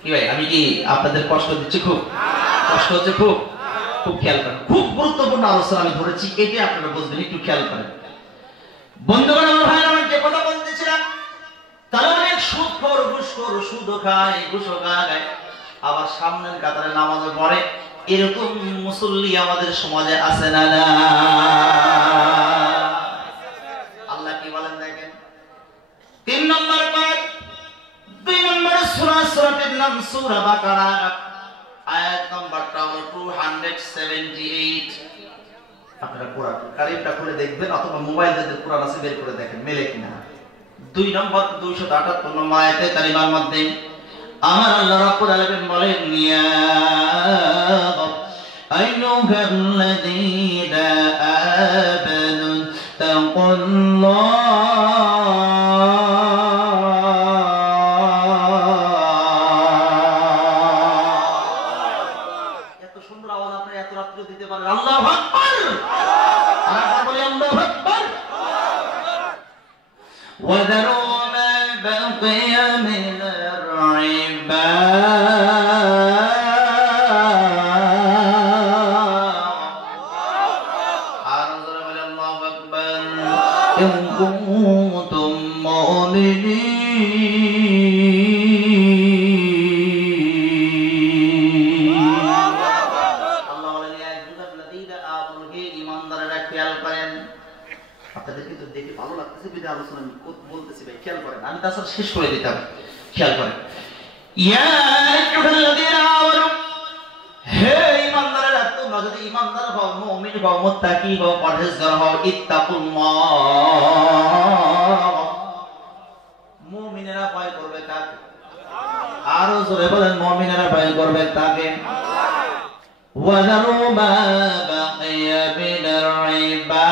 কি ভাই আমি কি আপনাদের কষ্ট দিচ্ছি? খুব কষ্ট হচ্ছে, খুব খুব খেয়াল করেন। খুব গুরুত্বপূর্ণ আলোচনা আমি ধরেছি, এটি আপনারা বুঝবেন, একটু খেয়াল করেন। বন্ধুগণ আমার ভাই আমার যে কথা বলতেছিলাম, তারা অনেক সুদখোর, ঘুষখোর, সুদও খায়, ঘুষও খায়, আবার সামনের কাতারে নামাজও পড়ে। এরকম মুসল্লি আমাদের সমাজে আছে না? না, আল্লাহ কি বলেন দেখেন। 3 নম্বর পাঠ, 2 নম্বর সূরা, সূরাটির নাম সূরা বাকারা, আয়াত নম্বরটা হলো 278। আপনারা কোরআন কারীমটা খুলে দেখবেন, অথবা মোবাইল যাদের কোরআন আছে বের করে দেখেন মেলে কিনা। 2 নম্বর 278 নম্বর আয়াতে কারিমার মধ্যে আমার আল্লাহ রাব্বুল আলামিন বলেন, ইয়া আইয়ুহাল্লাযীনা আমানু তাকুল্লাহ। এত সুন্দর আওয়াজ আপনি এত রাত্রে দিতে পারেন, আল্লাহু আকবার। আর বলি আল্লাহু আকবার। ওয়াদারু মা বাকিয়া মিনার রিবা, আমি তাছাড়া শেষ করে দিতাম, খেয়াল করেন। ইয়া আইয়ুহাল্লাযীনা আমানু, হে ঈমানদারেরা, তোমরা যদি ঈমানদার হও, মুমিন হও, মুত্তাকি হও, পরহেজগার হও, ইত্তাকুল্লাহ, মুমিনেরা ভয় করবে কাকে? আরো জোরে বলেন, মুমিনেরা ভয় করবে কাকে? ওয়াযারু মা বাকিয়া মিনার রিবা,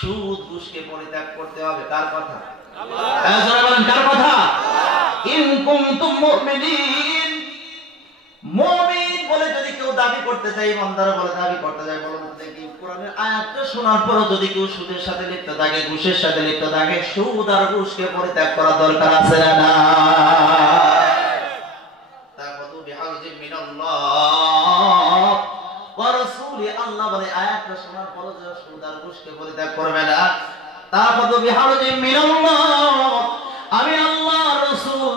সুদ ঘুষকে পরিত্যাগ করতে হবে। কার কথা? আল্লাহ। বলেন কার কথা? ইন কুনতুম মুমিনিন, মুমিন বলে যদি কেউ দাবি করতে চায়, ইমানদার বলে দাবি করতে চায়, বলুন দেখি কোরআনের আয়াতটা শোনার পর যদি কেউ সুদের সাথে লিপ্ত থাকে, ঘুষের সাথে লিপ্ত থাকে, সুদ আর ঘুষকে পরিত্যাগ করা দরকার আছে না? না, তাকতু বিহাউজিন মিনাল্লাহ ওয়া রাসূলি, আল্লাহ বলে আয়াতটা শোনার পর যে সুদ আর ঘুষকে পরিত্যাগ করবে না, তাকতু বিহাউজিন মিনাল্লাহ, আমি আল্লাহ রাসূল,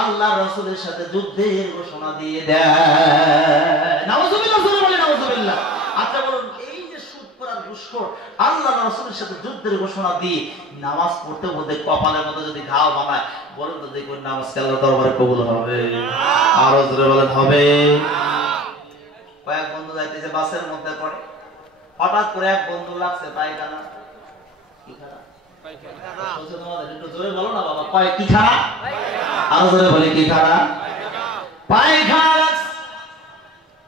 আল্লাহ রাসূলের সাথে যুদ্ধের ঘোষণা দিয়ে দেয়। নাউযুবিল্লাহ, বলে নাউযুবিল্লাহ। আচ্ছা বলুন, এই যে সুদখোর আর ঘুষখোর আল্লাহ রাসূলের সাথে যুদ্ধের ঘোষণা দিয়ে নামাজ পড়তে পড়তে কপালের মধ্যে যদি ঘাও বানায়, বলুন তো দেখুন নামাজ কি আল্লাহর দরবারে কবুল হবে? আরো জোরে বলেন হবে। কয়েক বন্ধু যাইতেছে বাসের মধ্যে পড়ে, হঠাৎ করে এক বন্ধু লাগছে পায়খানা। কি খারাপ? পায়খানা। তোমাদের একটু জোরে বলো না বাবা, কয় কি খারাপ? আরো জোরে বলে কি খারাপ? পায়খানা।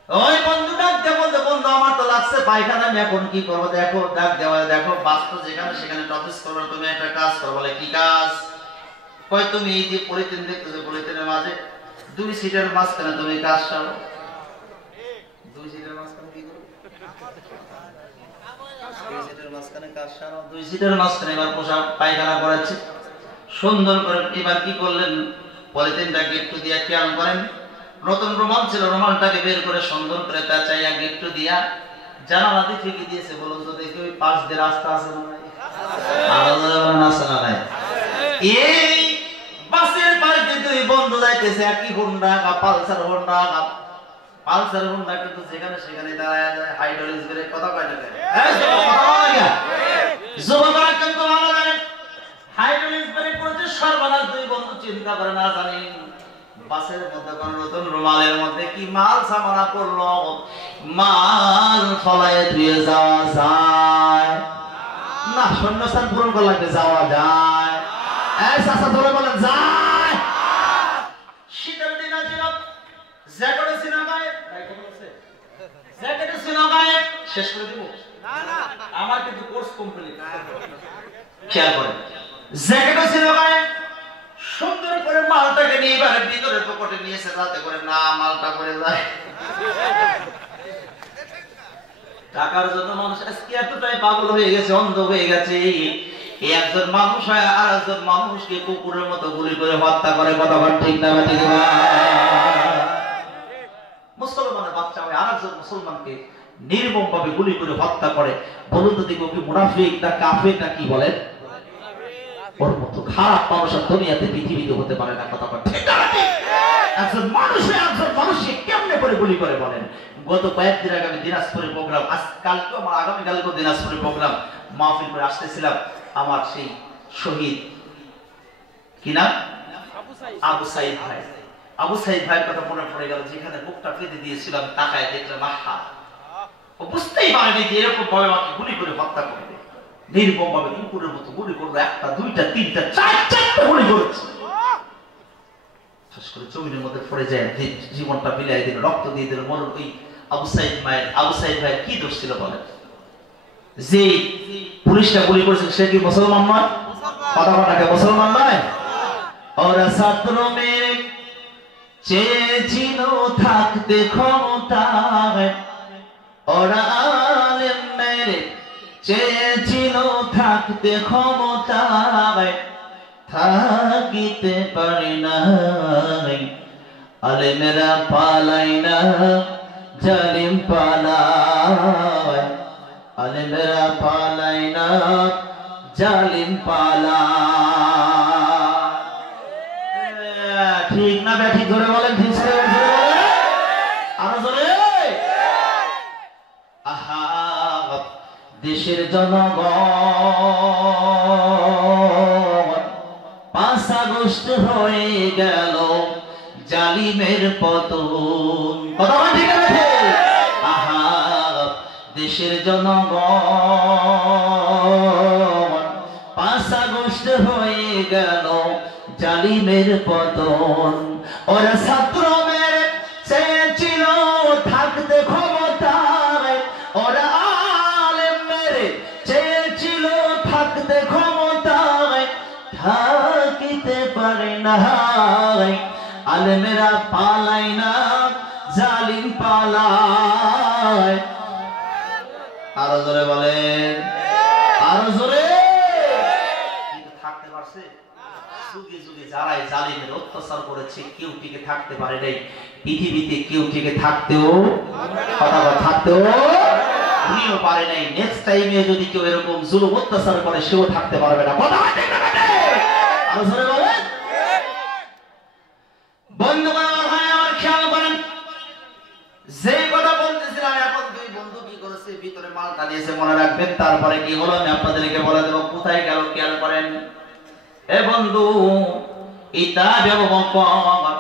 ওই বন্ধু ডাক দিয়ে বলতে, বন্ধু আমার তো লাগছে পায়খানা, আমি এখন কি করবো? দেখো ডাক দেওয়া, দেখো বাস তো যেখানে সেখানে টপিস করবো, তুমি একটা কাজ করো। বলে কি কাজ? কয় তুমি এই যে পলিথিন দেখতেছো, পলিথিনের মাঝে 2 সিটের মাঝখানে তুমি কাজ সারো। 2 সিটের মাঝখানে কি করো? 2 সিটের মাঝখানে কাজ সারো। 2 সিটের মাঝখানে এবার পোশাক পায়খানা করাচ্ছে সুন্দর করে। এবার কি করলেন? পলিথিনটাকে একটু দিয়ে খেয়াল করেন, নতুন রুমাল ছিল, রুমালটাকে বের করে সুন্দর করে পেঁচাইয়া একটু দিয়া জানালা দিয়ে ফেঁকে দিয়েছে। বলুন তো দেখি ওই পাশ দিয়ে রাস্তা আছে না? এই বাসের পাশ দিয়ে 2 বন্ধু যাইতেছে, একই Honda, Pulsar Honda, Pulsar Honda, কিন্তু যেখানে সেখানে দাঁড়ায় যায় হাইড্রোলিক্স করে কথা কয় না কেন? যুবকরা কিন্তু ভালো জানেন হাইড্রোলিক্স ব্রেক করতে সর্বনাশ। 2 বন্ধু চিন্তা করে না জানি বাসের মধ্যে কোন নতুন রুমালের মধ্যে কি মাল সামানা করলো, মাল ফলায় দিয়ে যাওয়া যায় না? শূন্যস্থান পূরণ করা লাগবে, যাওয়া যায়। এই চাচা ধরে বলেন যায়। শীতের দিন ছিল, জ্যাকেটে ছিল গায়ে, জ্যাকেটে ছিল গায়ে, শেষ করে দিব না? না, আমার কিন্তু কোর্স কমপ্লিট। খেয়াল করেন, জ্যাকেটে ছিল গায়ে, সুন্দর করে মালটাকে নিয়ে এবারে ভিতরে পকেটে নিয়েছে, যাতে করে না মালটা পড়ে যায়। টাকার জন্য মানুষ আজকে এতটাই পাগল হয়ে গেছে, অন্ধ হয়ে গেছে। এই একজন মানুষ হয় আর একজন মানুষকে কুকুরের মতো গুলি করে হত্যা করে, কথা বল ঠিক না ঠিক না? মুসলমানের বাচ্চা হয় আর একজন মুসলমানকে নির্মমভাবে গুলি করে হত্যা করে। বলুন তো দেখো কি মুনাফিক না কাফের না কি বলেন? ওর মতো খারাপ মানুষ আর দুনিয়াতে পৃথিবীতে হতে পারে না, কথা বল ঠিক না? একজন মানুষে একজন মানুষকে কেমনে করে গুলি করে বলেন? গত কয়েকদিন আগে আমি দিনাজপুরের প্রোগ্রাম, আজকালকে আমার আগামীকালকে দিনাজপুরের প্রোগ্রাম মাহফিল করে আসতেছিলাম। আমার সেই শহীদ কি নাম, আবু সাইদ ভাই, আবু সাইদ ভাইয়ের কথা মনে পড়ে গেল। যেখানে বুকটা পেতে দিয়েছিলাম তাকায় দেখলাম আহা, ও বুঝতেই পারেনি যে এরকম ভাবে আমাকে গুলি করে হত্যা করবে, নির্মম ভাবে কুকুরের মতো গুলি করলো। একটা দুইটা তিনটা চারটা গুলি করেছে, জমিনের মধ্যে পড়ে যায়, জীবনটা বিলাই দিল, রক্ত দিয়ে দিল। মরণ ওই আবু সাইদ ভাইয়ের কি দোষ ছিল বলেন? যে পুলিশটা গুলি করেছে সে কি মুসলমান নয়? কথাটাকে মুসলমান নয়? ওরা ছাত্র মেরে চেয়েছিল থাকতে ক্ষমতায়, ওরা আলেম মেরে চেয়েছিল থাকতে ক্ষমতায়, থাকিতে পারে নাই। আলেমেরা পালাই না, জালিম পালায়, আলেমেরা পালাই না, জালিম পালায়। ঠিক না ব্যাঠি ধরে বলেন, ঠিক আরো জোরে। আহা, দেশের জনগণ 5 আগস্ট হয়ে গেল, জালিমের পতন, কথা বল ঠিক আছে? আহা, দেশের জনগণ 5 আগস্ট হয়ে গেল, জালিমের পতন। ওরা ছাত্র মেরে চেয়েছিল থাকতে ক্ষমতায়, ওরা আলেম মেরে চেয়েছিল থাকতে ক্ষমতায়, থাকিতে পারে না। আলেমেরা পালাই না, জালিম পালায়। আরো জোরে বলেন, আরো জোরে। কিন্তু থাকতে পারছে? যুগে যুগে যারাই জালিমের অত্যাচার করেছে কেউ টিকে থাকতে পারে নাই। পৃথিবীতে কেউ টিকে থাকতেও, কথা বল, থাকতেও উনিও পারে নাই। নেক্সট টাইমে যদি কেউ এরকম জুলুম অত্যাচার করে সেও থাকতে পারবে না, কথা বল ঠিক না? আরো জোরে বলেন। বন্ধুগণ আমার খেয়াল করেন, যে কথা বলতেছিলাম এখন দুই বন্ধু কি করেছে, ভিতরে মালটা দিয়েছে মনে রাখবেন। তারপরে কি হলো আমি আপনাদেরকে বলে দেবো। কোথায় গেল খেয়াল করেন। এ বন্ধু, ইতা ব্যবহার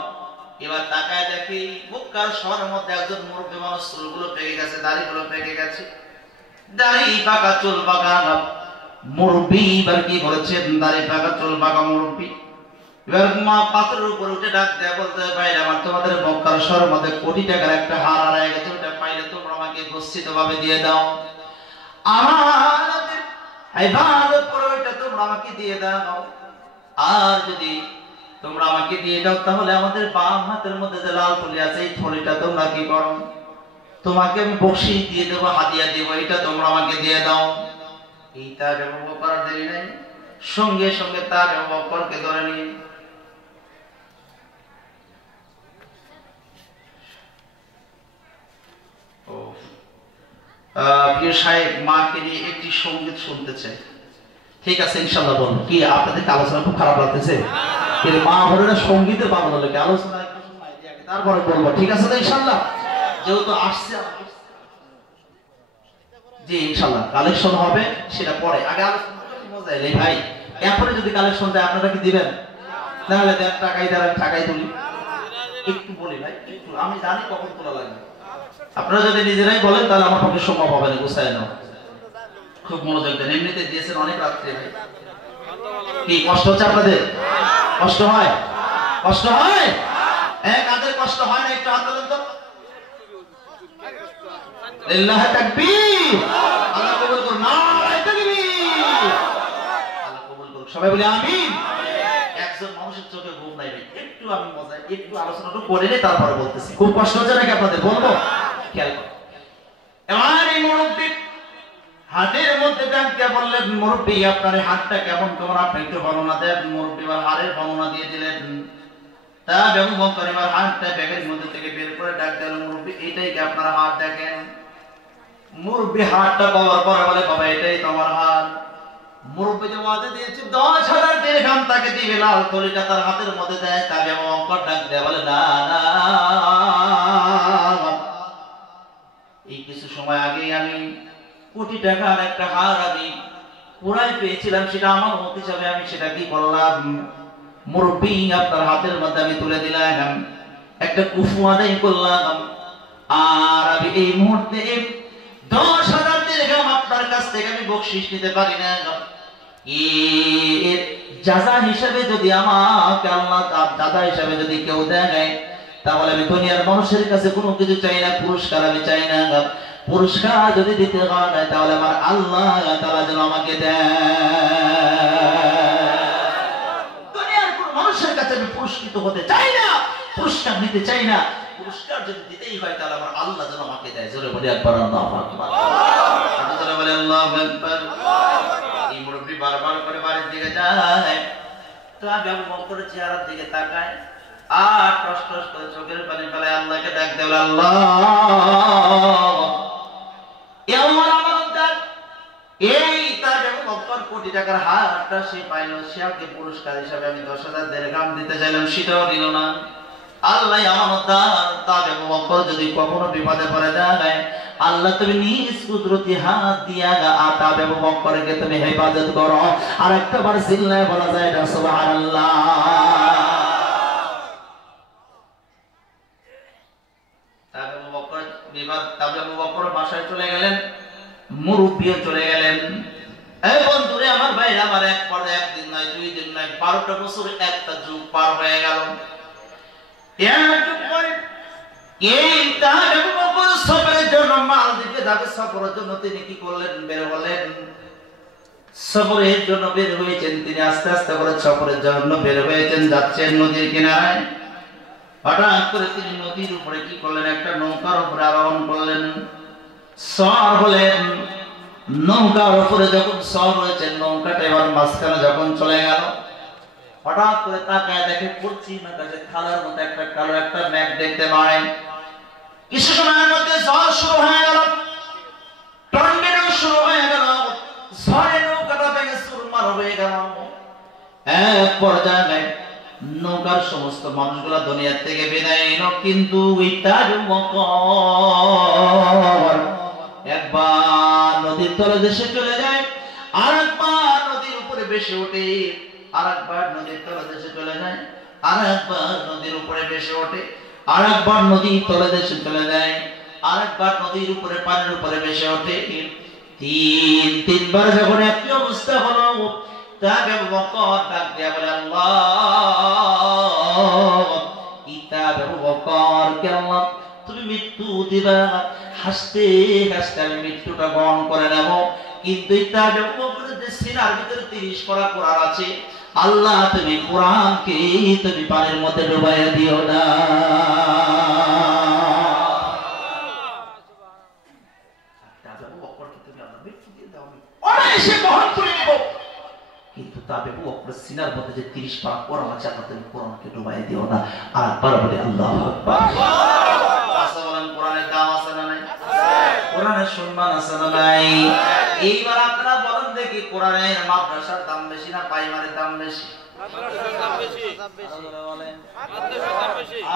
এবার তাকায় দেখি বুকার শহরের মধ্যে একজন মুরব্বী মানুষ, চুলগুলো পেকে গেছে, দাড়িগুলো পেকে গেছে, দাড়ি পাকা চুল পাকা মুরব্বী। এবার কি করেছেন, দাড়ি পাকা চুল পাকা মুরব্বী এবার মা পাথরের উপরে উঠে ডাক দেয়া বলতে, ভাই আমার তোমাদের মক্কার শহরের মধ্যে কোটি টাকার একটা হার হারায় গেছে, ওটা পাইলে তোমরা আমাকে গচ্ছিত ভাবে দিয়ে দাও। আমাদের ইবাদত করে ওইটা তোমরা আমাকে দিয়ে দাও। আর যদি তোমরা আমাকে দিয়ে দাও তাহলে আমাদের বাম হাতের মধ্যে যে লাল থলি আছে এই থলিটা তোমরা কি করো, তোমাকে আমি বকশিশ দিয়ে দেবো, হাদিয়া দেবো, এটা তোমরা আমাকে দিয়ে দাও। এইটা ব্যবহার করার দেরি নাই, সঙ্গে সঙ্গে তা ব্যবহারকে ধরে নিয়ে প্রিয় সাহেব মাকে নিয়ে একটি সঙ্গীত শুনতে চাই। ঠিক আছে ইনশাআল্লাহ বলুন। কি আপনাদের আলোচনা খুব খারাপ লাগতেছে? কিন্তু মা বলে সঙ্গীতে পাগল হলো কি আলোচনা একটু শোনাই দিই আগে, তারপরে বলবো। ঠিক আছে তো ইনশাআল্লাহ? যেহেতু আসছে জি ইনশাআল্লাহ কালেকশন হবে সেটা পরে, আগে আলোচনা করতে মজা এলে ভাই। এরপরে যদি কালেকশন দেয় আপনারা কি দিবেন? তাহলে দেন, টাকাই দেন, টাকাই তুলি। একটু বলি ভাই, একটু আমি জানি কখন তোলা লাগবে। আপনারা যদি নিজেরাই বলেন তাহলে আমার পক্ষে সম্ভব হবে না, গুছায় নাও। খুব মনোযোগ দেন, এমনিতে দিয়েছেন অনেক রাত্রে ভাই। কি কষ্ট হচ্ছে আপনাদের? কষ্ট হয়? কষ্ট হয়? কাদের কষ্ট হয় না একটু হাত তোলেন তো। লিল্লাহি তাকবীর, আল্লাহ কবুল করুন, নারায়ে তাকবীর, আল্লাহ কবুল করুন। সবাই বলি আমিন। একজন মানুষের চোখে ঘুম নাই ভাই, একটু আমি মজায় একটু আলোচনাটা করে নিই তারপরে বলতেছি। খুব কষ্ট হচ্ছে নাকি আপনাদের? বলবো, খেয়াল করুন। এবার এই মুরব্বি হাতের মধ্যে ডাকতে বললেন, মুরব্বী আপনার হাতটা কেমন কেমন আপনি একটু বর্ণনা দেন। মুরব্বী আমার হাড়ের বর্ণনা দিয়ে দিলেন। তা আবু বকর এবার হাতটা ব্যাগের মধ্যে থেকে বের করে ডাক দিলেন, মুরব্বী এটাই কি আপনার হাত? দেখেন। মুরব্বী হাতটা পাওয়ার পরে বলে, বাবা এটাই তোমার হাত। মুরব্বী যে ওয়াদা দিয়েছে 10,000 দিরহাম তাকে দিবে, লাল তলিটা তার হাতের মধ্যে দেয়। তা আবু বকর ডাক দেয় বলে, না না, এই কিছু সময় আগে আমি কোটি টাকার একটা হার আমি পুরাই পেয়েছিলাম, সেটা আমার মত হিসাবে আমি সেটা কি করলাম, মুরব্বী আপনার হাতের মধ্যে আমি তুলে দিলাম, একটা কুফু আদায় করলাম। আর আমি এই মুহূর্তে 10,000 দিরহাম আপনার কাছ থেকে আমি বকশিশ নিতে পারি না। এর জাযা হিসাবে যদি আমাকে আল্লাহ দাদা হিসাবে যদি কেউ দেয়, তাহলে আমি দুনিয়ার মানুষের কাছে কোনো কিছু চাই না, পুরস্কার আমি চাই না। পুরস্কার যদি দিতে হয় তাহলে আমার আল্লাহ তাআলা যেন আমাকে দেয়। দুনিয়ার কোনো মানুষের কাছে আমি পুরস্কৃত হতে চাই না, পুরস্কার নিতে চাই না। পুরস্কার যদি দিতেই হয় তাহলে আমার আল্লাহ যেন আমাকে দেয়। জোরে বলি আকবার, আল্লাহু আকবার। জোরে বলি আল্লাহু আকবার। এই মুরব্বি বারবার করে বাড়ির দিকে যায়। তো আবু বকরের চেহারার দিকে তাকায় আর টস টস করে চোখের পানি ফেলে আল্লাহকে ডাক দেয়, আল্লাহ এই তার আবু বকর কোটি টাকার হারটা সে পাইল, সেকে পুরস্কার হিসাবে আমি 10,000 দিরহাম দিতে চাইলাম, সেটাও দিল না। আল্লাহ আমানতদার, তার আবু বকর যদি কখনো বিপদে পড়ে যায়, আল্লাহ তুমি নিজ কুদরতি হাত দিয়া আতা আবু বকরকে তুমি হেফাজত করো। আর একবার চিল্লায় বলা যায় না সুবহানাল্লাহ। আবু বকর বাসায় চলে গেলেন, মুরব্বিও চলে গেলেন। এই বন্ধুরে আমার ভাইরা, আমার একদিন নয় 2 দিন নয় 12টা বছর একটা যুগ পার হয়ে গেল। এই তার আবু বকর সফরের জন্য মাল দিতে যাবে, সফরের জন্য তিনি কি করলেন, বের হলেন। সফরের জন্য বের হয়েছেন তিনি, আস্তে আস্তে করে সফরের জন্য বের হয়েছেন, যাচ্ছেন নদীর কিনারায়। হঠাৎ করে তিনি নদীর উপরে কি করলেন, একটা নৌকার উপরে আরোহণ করলেন, সওয়ার হলেন। নৌকার উপরে যখন সওয়ার হয়েছেন, নৌকাটা এবার মাঝখানে যখন চলে গেল, হঠাৎ করে তাকায় দেখে পশ্চিম আকাশে থালার মতো একটা কালো একটা মেঘ দেখতে পায়। কিছু সময়ের মধ্যে ঝড় শুরু হয়ে গেল, টর্নেডো শুরু হয়ে গেল, ঝড়ে নৌকাটা ভেঙে চুরমার হয়ে গেল। এক পর্যায়ে নৌকার সমস্ত মানুষগুলা দুনিয়া থেকে বিদায় নিল, কিন্তু একবার নদীর তলদেশে চলে যায়, আর একবার নদীর উপরে ভেসে ওঠে, আর একবার নদীর তলদেশে চলে যায়, আর একবার নদীর উপরে ভেসে ওঠে, আর একবার নদীর তলদেশে চলে যায়, আর একবার নদীর উপরে পানির উপরে ভেসে ওঠে। তিনবার যখন একই অবস্থা হলো, তাকে আবু বকর ডাক দিয়া বলে, আল্লাহ ইতা আবু বকর কে আল্লাহ তুমি মৃত্যু দিবা, হাসতে হাসতে আমি মৃত্যুটা গ্রহণ করে নেব, কিন্তু ইতা আবু বকরের যে সিনার ভিতরে 30 পারা কোরআন আছে, আল্লাহ তুমি কোরআনকে তুমি পানির মধ্যে ডুবাইয়া দিও না। আবু বকরকে তুমি আল্লাহ মৃত্যু দিয়ে দাও, অনায়াসে গ্রহণ করে নেব, কিন্তু তাবে আবু বকরের সিনার মধ্যে যে 30 পারা কোরআন আছে, আল্লাহ তুমি কোরআনকে ডুবাইয়া দিও না। আর একবার বলে আল্লাহু আকবার। আসলে কোরআনের দাম আছে না নাই? কোরআনের সম্মান আছে না নাই? এইবার আপনারা বলেন দেখি, কোরআনের মাদ্রাসার দাম বেশি না প্রাইমারির দাম বেশি? মাদ্রাসার দাম বেশি।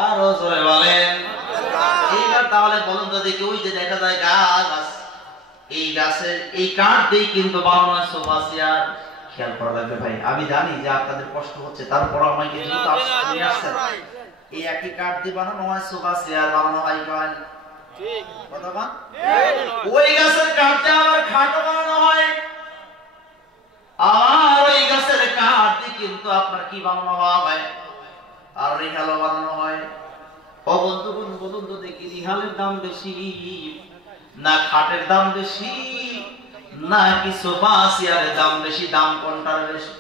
আরো জোরে বলেন। এইবার তাহলে বলুন তো দেখি, ওই যে দেখা যায় গাছ, এই গাছের এই কাঠ দিয়ে কিন্তু বানানো হয় সোফা চেয়ার। খেয়াল করা লাগবে ভাই, আমি জানি যে আপনাদের কষ্ট হচ্ছে, তারপর আমাকে যেহেতু আপনি নিয়ে আসছেন, এই একই কাঠ দিয়ে বানানো হয় সোফা চেয়ার, বানানো হয় কেন? ঠিক কথা বল। ওই গাছের কাঠ দিয়ে আবার খাটও বানানো হয়, আর ওই গাছের কাঠ দিয়ে কিন্তু আপনার কি বানানো হয়, আর রিহালও বানানো হয়। ও বন্ধুগণ বলুন তো দেখি, রিহালের দাম বেশি না খাটের দাম বেশি, নাকি সোফা চেয়ারের দাম বেশি? দাম কোনটার বেশি?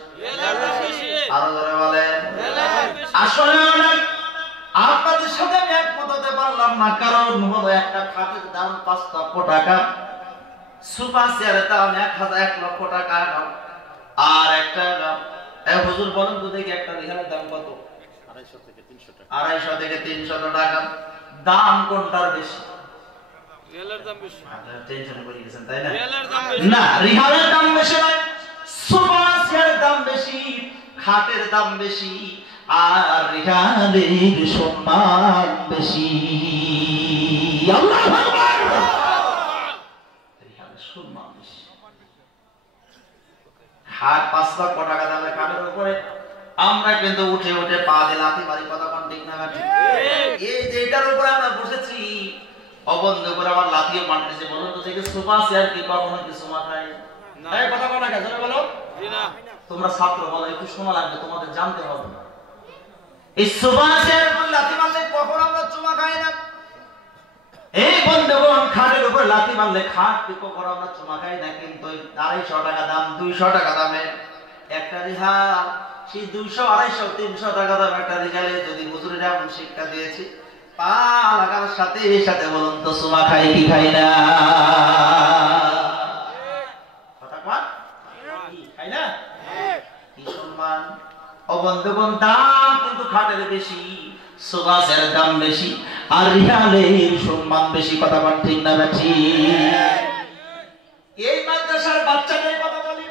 আরো ধরে বলেন। আসলে আপনাদের সাথে আমি একমত হতে পারলাম না, কারণ হলো একটা খাটের দাম 5 লক্ষ টাকা, সুপার চেয়ারের দাম 1 লক্ষ টাকা। আর একটা হুজুর বলেন তো দেখি একটা রিহালের দাম কত? 250 থেকে 300 টাকা। দাম কোনটার বেশি? রিহালের দাম বেশি। আপনারা টেনশন করে গেছেন তাই না? না, রিহালের দাম বেশি নয়, সুপার চেয়ারের দাম বেশি, খাটের দাম বেশি, আর রিহালের সম্মান বেশি। আল্লাহু আকবার। রিহালের সম্মান বেশি। খাট 5 লক্ষ টাকা দামের খাটের উপরে আমরা কিন্তু উঠে উঠে পা দিয়ে লাথি মারি, কথা কোন ঠিক না ঠিক? এই যে এটার উপরে আমরা বসেছি, অবন্ধ করে আবার লাথিও মারতেছে। বলুন তো দেখে সোফা চেয়ার কি কখনো কিছু মাথায় না? এই কথা কোন না জোরে বলো। জি না। তোমরা ছাত্র বলো, একটু সময় লাগবে, তোমাদের জানতে হবে। এই সোফা চেয়ার উপর লাথি মারলে কখন আমরা চুমা খাই না? এই বন্ধুগণ, খাটের উপর লাথি মারলে খাট কি কখন আমরা চুমা খাই না? কিন্তু 250 টাকা দাম, 200 টাকা দামের একটা রিহাল, সেই 200, 250, 300 টাকা দাম একটা রিহালে যদি হুজুরেরা এমন শিক্ষা দিয়েছি, পা লাগার সাথে সাথে বলুন তো চুমা খাই কি খাই না? কথা কন কি খাই না? কি সম্মান! ও বন্ধুগণ, দাম কিন্তু খাটের বেশি, সোফার দাম বেশি, আর রিহালের সম্মান বেশি। কথা বল ঠিক না বেশি? এই মাদ্রাসার বাচ্চাদের কথা বলি।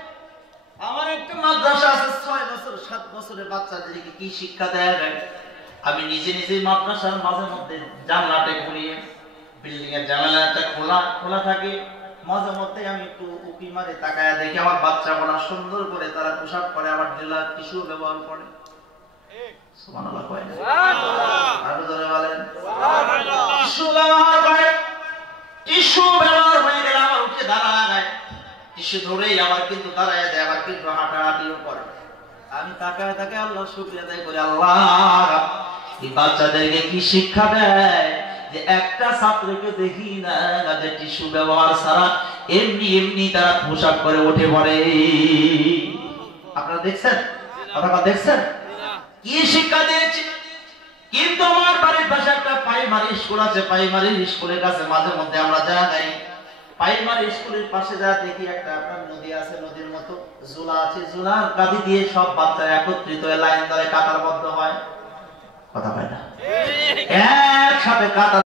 আমার একটা মাদ্রাসা আছে, 6 বছর 7 বছরের বাচ্চাদেরকে কি শিক্ষা দেয়া যায়? আমি নিজে মাদ্রাসার মাঝে মধ্যে জানলাটা খুলিয়ে, বিল্ডিং এর জানালাটা খোলা থাকে, মাঝে মধ্যে আমি একটু উকি মারে তাকায় দেখি আমার বাচ্চাগুলো সুন্দর করে তারা পোশাক পরে, আবার জেলা টিস্যু ব্যবহার করে। সুবহানাল্লাহ কয় না? সুবহানাল্লাহ। আরো জোরে বলেন সুবহানাল্লাহ। টিস্যু ব্যবহার করে, টিস্যু ব্যবহার হয়ে গেলে আবার উঠে দাঁড়ায়, টিস্যু ধরেই আবার কিন্তু দাঁড়ায় দেয়, আবার কিন্তু হাঁটাহাঁটিও করে। আমি তাকায় তাকায় আল্লাহ শুকরিয়া আদায় করি, আল্লাহ এই বাচ্চাদেরকে কি শিক্ষা দেয় যে একটা ছাত্রকে দেখি না যে টিস্যু ব্যবহার ছাড়া এমনি এমনি তারা পোশাক করে উঠে পড়ে। আপনারা দেখছেন? কথা দেখছেন কি শিক্ষা দিয়েছি? কিন্তু আমার বাড়ির পাশে একটা প্রাইমারি স্কুল আছে, প্রাইমারি স্কুলের কাছে মাঝে মধ্যে আমরা যাই। প্রাইমারি স্কুলের পাশে যা দেখি একটা আপনার নদী আছে, নদীর মতো ঝুলা আছে, ঝুলার গাদি দিয়ে সব বাচ্চারা একত্রিত হয়ে লাইন ধরে কাতারবদ্ধ হয়। কথা হয় না? একসাথে কাতার